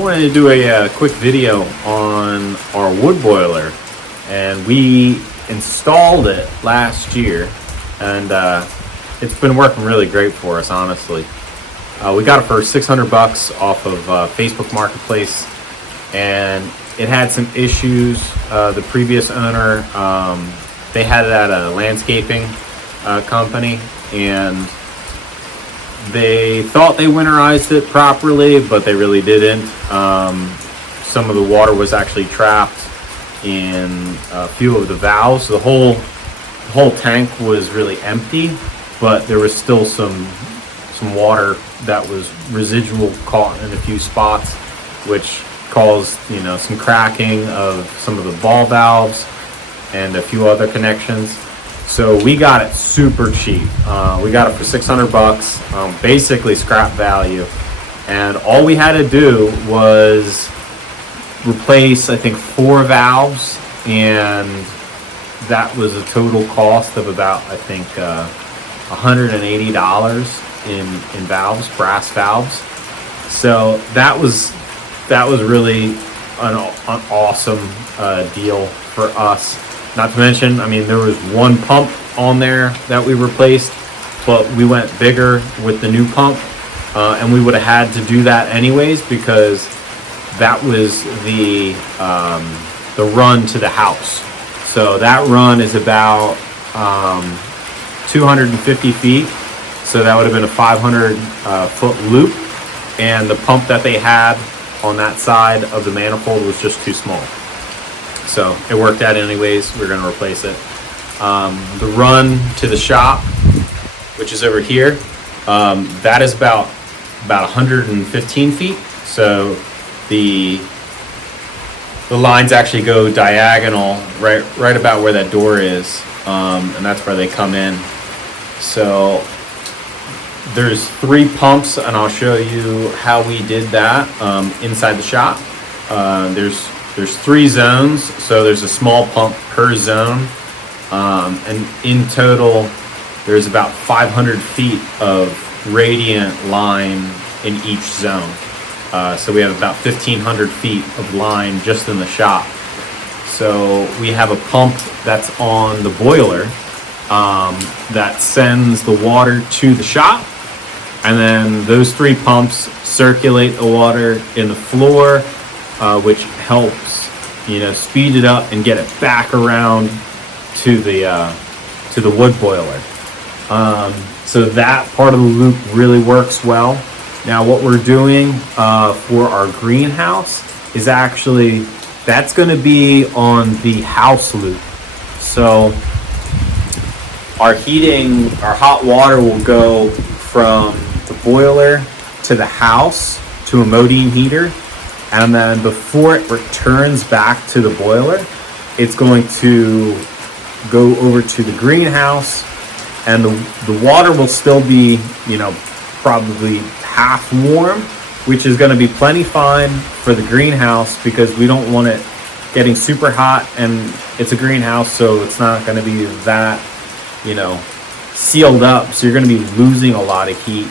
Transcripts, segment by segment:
wanted to do a quick video on our wood boiler, and we installed it last year, and it's been working really great for us, honestly. We got it for $600 off of Facebook Marketplace, and it had some issues. The previous owner, they had it at a landscaping company, and they thought they winterized it properly, but they really didn't. Some of the water was actually trapped in a few of the valves. The whole tank was really empty, but there was still some water that was residual caught in a few spots, which caused some cracking of some of the ball valves and a few other connections. So we got it super cheap. We got it for $600, basically scrap value. And all we had to do was replace, I think, 4 valves, and that was a total cost of about, I think, $180 in valves, brass valves. So that was really an awesome deal for us. Not to mention, I mean, there was one pump on there that we replaced, but we went bigger with the new pump, and we would have had to do that anyways because that was the run to the house. So that run is about 250 feet. So that would have been a 500 foot loop, and the pump that they had on that side of the manifold was just too small. So it worked out anyways. We're going to replace it. The run to the shop, which is over here, that is about 115 feet. So the lines actually go diagonal right about where that door is, and that's where they come in. So there's 3 pumps, and I'll show you how we did that inside the shop. There's 3 zones, so there's a small pump per zone, and in total there's about 500 feet of radiant line in each zone. So we have about 1,500 feet of line just in the shop. So we have a pump that's on the boiler that sends the water to the shop, and then those 3 pumps circulate the water in the floor, which helps speed it up and get it back around to the wood boiler. So that part of the loop really works well. Now what we're doing for our greenhouse is actually, that's going to be on the house loop. So our hot water will go from the boiler to the house to a modine heater, and then before it returns back to the boiler, it's going to go over to the greenhouse, and the water will still be probably half warm, which is going to be plenty fine for the greenhouse because we don't want it getting super hot, and it's a greenhouse, so it's not going to be that sealed up, so you're going to be losing a lot of heat.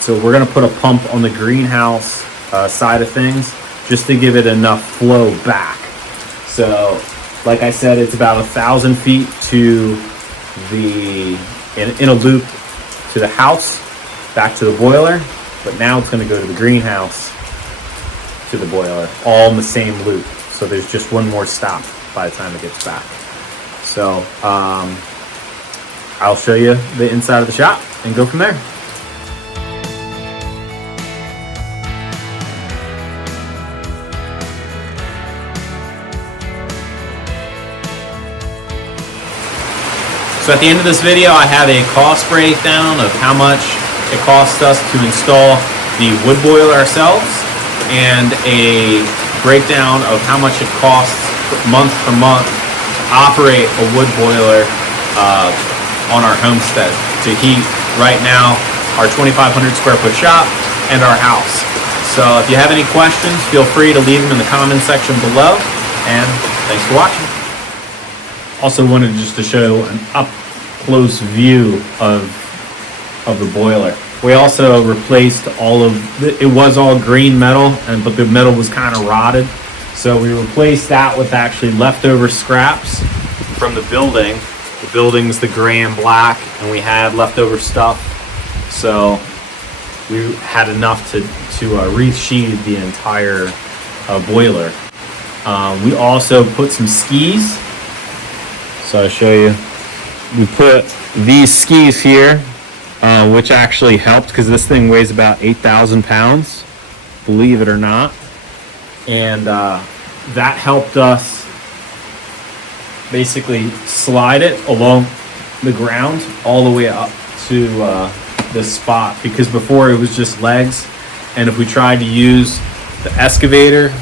So we're going to put a pump on the greenhouse side of things just to give it enough flow back. So like I said, it's about 1,000 feet to in a loop to the house, back to the boiler, but now it's going to go to the greenhouse to the boiler, all in the same loop. So there's just one more stop by the time it gets back. So I'll show you the inside of the shop and go from there. So at the end of this video, I have a cost breakdown of how much it costs us to install the wood boiler ourselves, and a breakdown of how much it costs month per month to operate a wood boiler on our homestead to heat right now our 2,500 square foot shop and our house. So if you have any questions, feel free to leave them in the comment section below, and thanks for watching. Also wanted just to show an up close view of the boiler. We also replaced it was all green metal, but the metal was kind of rotted. So we replaced that with actually leftover scraps from the building. The building's the gray and black, and we had leftover stuff. So we had enough to resheathe the entire boiler. We also put some skis. So I'll show you. We put these skis here, which actually helped because this thing weighs about 8,000 pounds, believe it or not. And that helped us basically slide it along the ground all the way up to this spot, because before it was just legs, and if we tried to use the excavator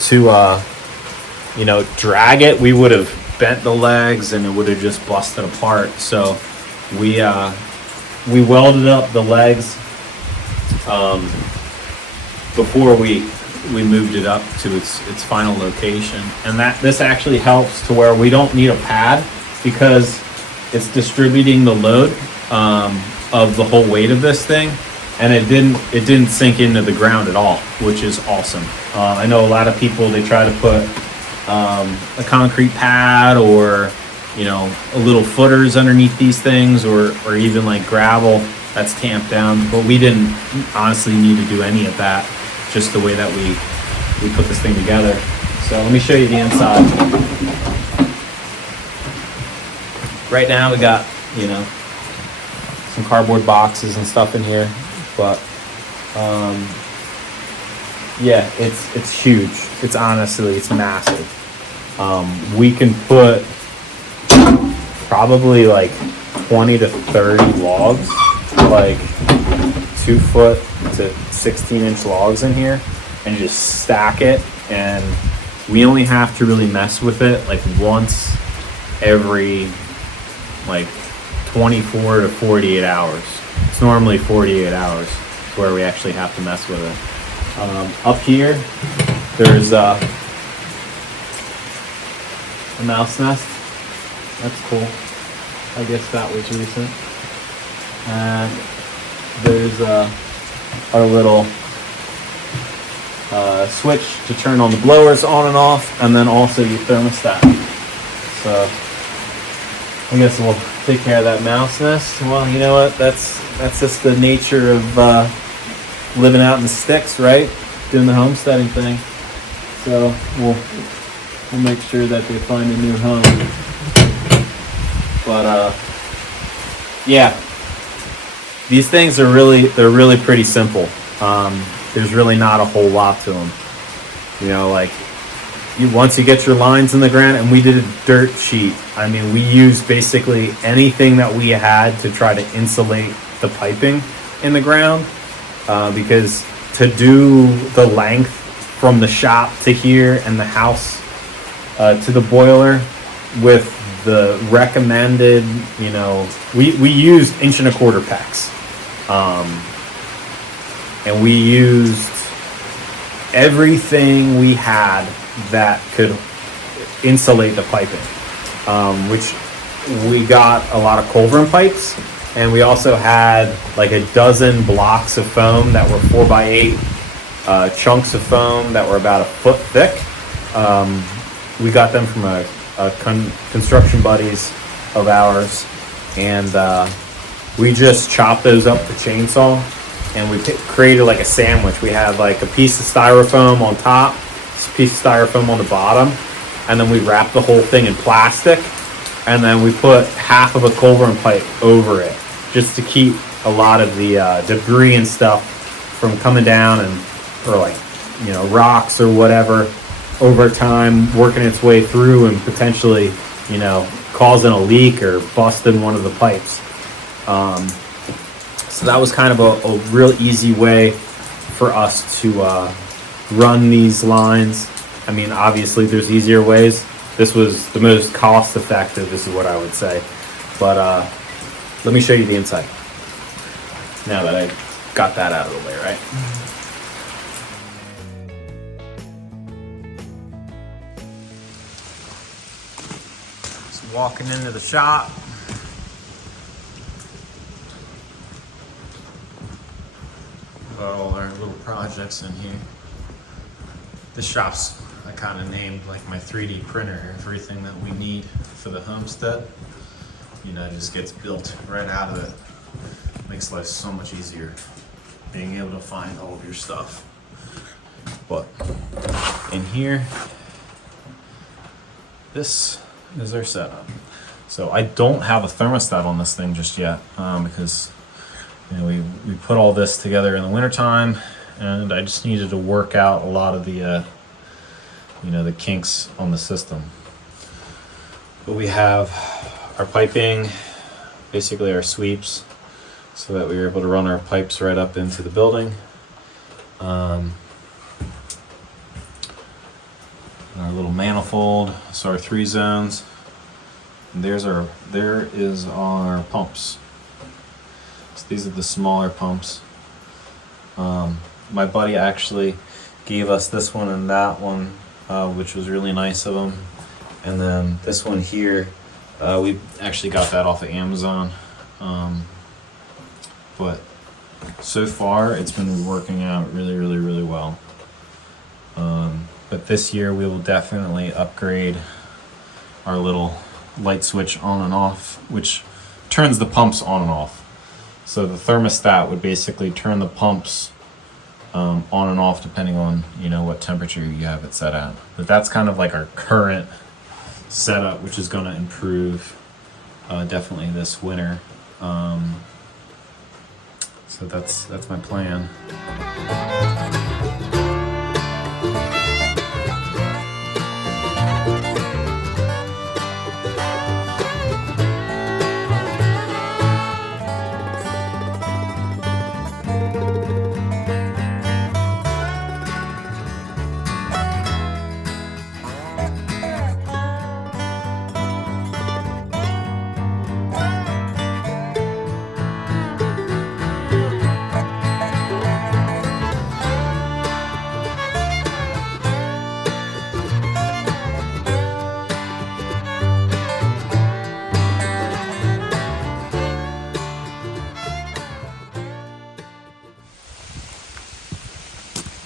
to drag it, we would have bent the legs and it would have just busted apart. So we welded up the legs before we moved it up to its final location, and this actually helps to where we don't need a pad, because it's distributing the load of the whole weight of this thing, and it didn't sink into the ground at all, which is awesome. I know a lot of people, they try to put a concrete pad or a little footers underneath these things, or even like gravel that's tamped down, but we didn't honestly need to do any of that, just the way that we put this thing together. So let me show you the inside. Right now we got some cardboard boxes and stuff in here, but yeah, it's huge. It's massive. We can put probably like 20 to 30 logs, like 2 foot to 16-inch logs in here, and just stack it. And we only have to really mess with it like once every like 24 to 48 hours. It's normally 48 hours where we actually have to mess with it. Up here, there's a mouse nest. That's cool. I guess that was recent. And there's our little switch to turn on the blowers on and off, and then also your thermostat. So I guess we'll take care of that mouse nest. Well, you know what? That's just the nature of living out in the sticks, right? Doing the homesteading thing. So we'll make sure that they find a new home. But yeah, these things are really pretty simple. There's really not a whole lot to them. Once you get your lines in the ground, and we did a dirt sheet. I mean, we used basically anything that we had to try to insulate the piping in the ground, because to do the length from the shop to here and the house to the boiler with the recommended, we used 1.25 inch pecks, and we used everything we had that could insulate the piping, which we got a lot of culverin pipes, and we also had like a dozen blocks of foam that were 4x8 chunks of foam that were about 1 foot thick. We got them from a construction buddies of ours, and we just chopped those up with a chainsaw, and we created like a sandwich. We had like a piece of styrofoam on top, a piece of styrofoam on the bottom, and then we wrapped the whole thing in plastic, and then we put half of a culverin pipe over it, just to keep a lot of the debris and stuff from coming down, or like rocks or whatever over time working its way through and potentially causing a leak or busting one of the pipes. So that was kind of a real easy way for us to run these lines. I mean, obviously there's easier ways. This was the most cost effective, this is what I would say. But let me show you the inside, now that I got that out of the way, right? Just walking into the shop. about all our little projects in here. The shop's I kind of named like my 3D printer, everything that we need for the homestead. You know, just gets built right out of it. Makes life so much easier being able to find all of your stuff. But in here, this is our setup. So I don't have a thermostat on this thing just yet because you know, we put all this together in the wintertime, and I just needed to work out a lot of the you know, the kinks on the system. But we have our piping, basically our sweeps, so that we were able to run our pipes right up into the building. Our little manifold, so our 3 zones. And there is our pumps. So these are the smaller pumps. My buddy actually gave us this one and that one, which was really nice of him. And then this one here, we actually got that off of Amazon. But so far it's been working out really well. But this year we will definitely upgrade our little light switch on and off, which turns the pumps on and off. So the thermostat would basically turn the pumps on and off depending on, you know, what temperature you have it set at. But that's kind of like our current setup, which is going to improve definitely this winter. So that's my plan.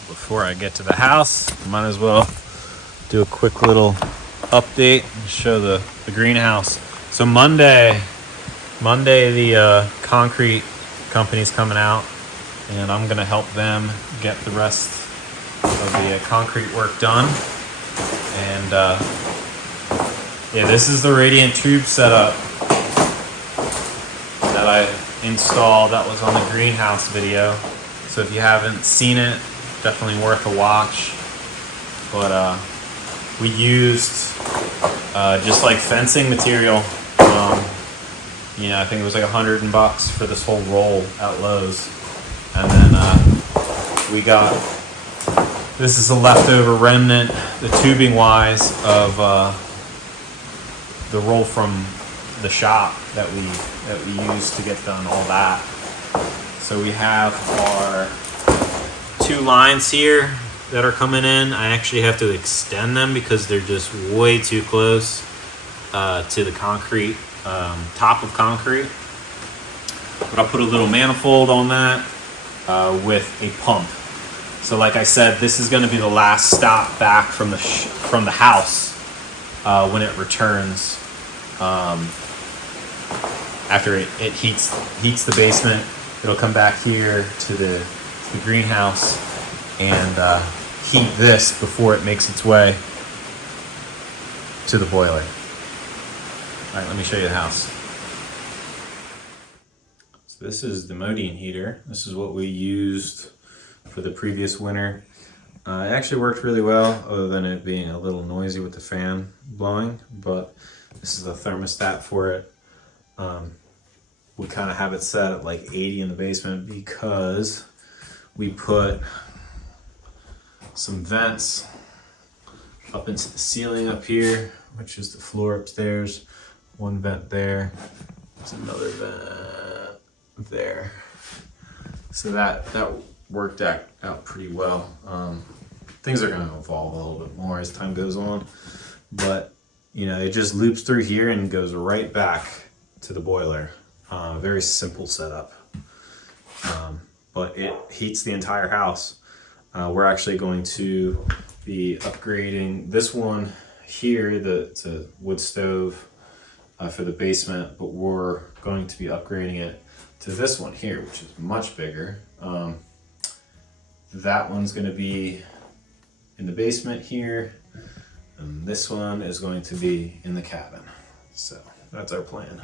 Before I get to the house, might as well do a quick little update and show the greenhouse. So Monday the concrete company's coming out, and I'm gonna help them get the rest of the concrete work done. And yeah, this is the radiant tube setup that I installed that was on the greenhouse video. So if you haven't seen it, definitely worth a watch. But we used just like fencing material. You know, I think it was like $100 for this whole roll at Lowe's. And then we got, this is a leftover remnant, the tubing wise, of the roll from the shop that we used to get done all that. So we have our 2 lines here that are coming in. I actually have to extend them because they're just way too close to the concrete, top of concrete. But I'll put a little manifold on that with a pump. So like I said, this is going to be the last stop back from the house when it returns. After it heats the basement, it'll come back here to the greenhouse and heat this before it makes its way to the boiler. All right, let me show you the house. So this is the Modine heater. This is what we used for the previous winter. It actually worked really well, other than it being a little noisy with the fan blowing, but this is the thermostat for it. We kind of have it set at like 80 in the basement because we put some vents up into the ceiling up here, which is the floor upstairs. 1 vent there. There's another vent there. So that worked out pretty well. Things are going to evolve a little bit more as time goes on, but you know, it just loops through here and goes right back to the boiler. Very simple setup. but it heats the entire house. We're actually going to be upgrading this one here, it's a wood stove for the basement, but we're going to be upgrading it to this one here, which is much bigger. That one's going to be in the basement here, and this one is going to be in the cabin. So that's our plan.